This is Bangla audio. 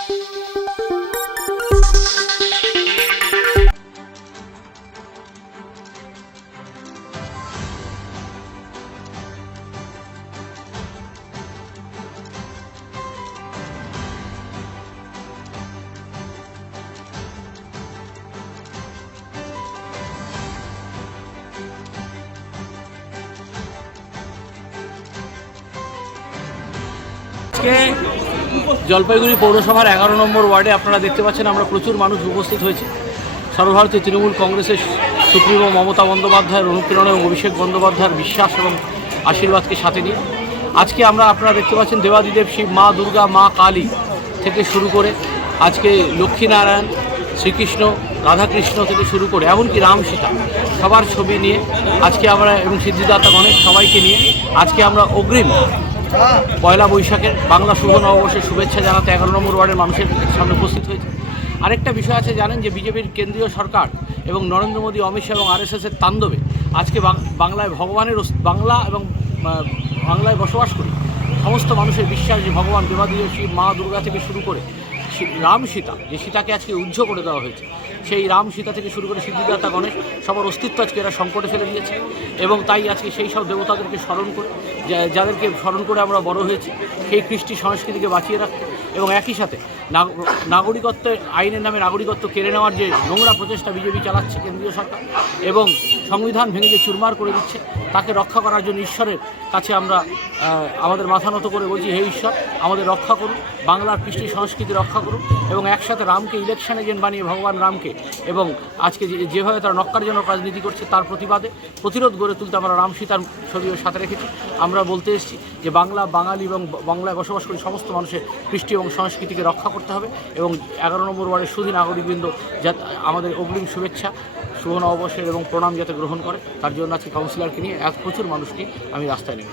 আজকে জলপাইগুড়ি পৌরসভার 11 নম্বর ওয়ার্ডে আপনারা দেখতে পাচ্ছেন আমরা প্রচুর মানুষ উপস্থিত হয়েছে। সর্বভারতীয় তৃণমূল কংগ্রেসের সুপ্রিমো মমতা বন্দ্যোপাধ্যায়ের অনুপ্রেরণা এবং অভিষেক বন্দ্যোপাধ্যায়ের বিশ্বাস এবং আশীর্বাদকে সাথে নিয়ে আজকে আপনারা দেখতে পাচ্ছেন দেবাদিদেব শিব, মা দুর্গা, মা কালী থেকে শুরু করে আজকে লক্ষ্মীনারায়ণ, শ্রীকৃষ্ণ, রাধাকৃষ্ণ থেকে শুরু করে এমনকি রাম সীতা সবার ছবি নিয়ে আজকে আমরা এবং সিদ্ধিদাতা গণেশ সবাইকে নিয়ে আজকে আমরা অগ্রিম পয়লা বৈশাখের বাংলা শুভ নববর্ষের শুভেচ্ছা জানাতে 11 নম্বর ওয়ার্ডের মানুষের সামনে উপস্থিত হয়েছে। আরেকটা বিষয় আছে, জানেন যে বিজেপির কেন্দ্রীয় সরকার এবং নরেন্দ্র মোদী, অমিত শাহ এবং RSSের তাণ্ডবে আজকে বাংলায় ভগবানের বাংলা এবং বাংলায় বসবাস করি সমস্ত মানুষের বিশ্বাস যে ভগবান দেবাদিদেব শিব, মা দুর্গা থেকে শুরু করে রাম সীতা, যে সীতাকে আজকে উজ্জ করে দেওয়া হয়েছে, সেই রাম সীতা থেকে শুরু করে সিদ্ধিদাতা গণেশ সবার অস্তিত্ব আজকে এরা সংকটে ফেলে দিয়েছে। এবং তাই আজকে সেই সব দেবতাদেরকে স্মরণ করে, যাদেরকে স্মরণ করে আমরা বড় হয়েছি, সেই কৃষ্টি সংস্কৃতিকে বাঁচিয়ে রাখতে এবং একই সাথে নাগরিকত্বের আইনের নামে নাগরিকত্ব কেড়ে নেওয়ার যে নোংরা প্রচেষ্টা বিজেপি চালাচ্ছে কেন্দ্রীয় সরকার এবং সংবিধান ভেঙে যে চুরমার করে দিচ্ছে, তাকে রক্ষা করার জন্য ঈশ্বরের কাছে আমরা আমাদের মাথা নত করে বলছি, হে ঈশ্বর আমাদের রক্ষা করুন, বাংলার কৃষ্টি সংস্কৃতি রক্ষা করুন এবং একসাথে রামকে ইলেকশন এজেন্ট বানিয়ে ভগবান রামকে এবং আজকে যেভাবে তারা নক্কারজনক রাজনীতি করছে তার প্রতিরোধ গড়ে তুলতে আমরা রাম সীতার ছবিও সাথে রেখেছি। আমরা বলতে এসেছি যে বাংলা, বাঙালি এবং বাংলায় বসবাস করি সমস্ত মানুষের কৃষ্টি এবং সংস্কৃতিকে রক্ষা করতে হবে এবং 11 নম্বর ওয়ার্ডের সুধী নাগরিকবৃন্দ যাতে আমাদের অগ্রিম শুভেচ্ছা, শুভ নববর্ষের এবং প্রণাম যাতে গ্রহণ করে, তার জন্য আজকে কাউন্সিলরকে নিয়ে প্রচুর মানুষকে আমি রাস্তায় নেব।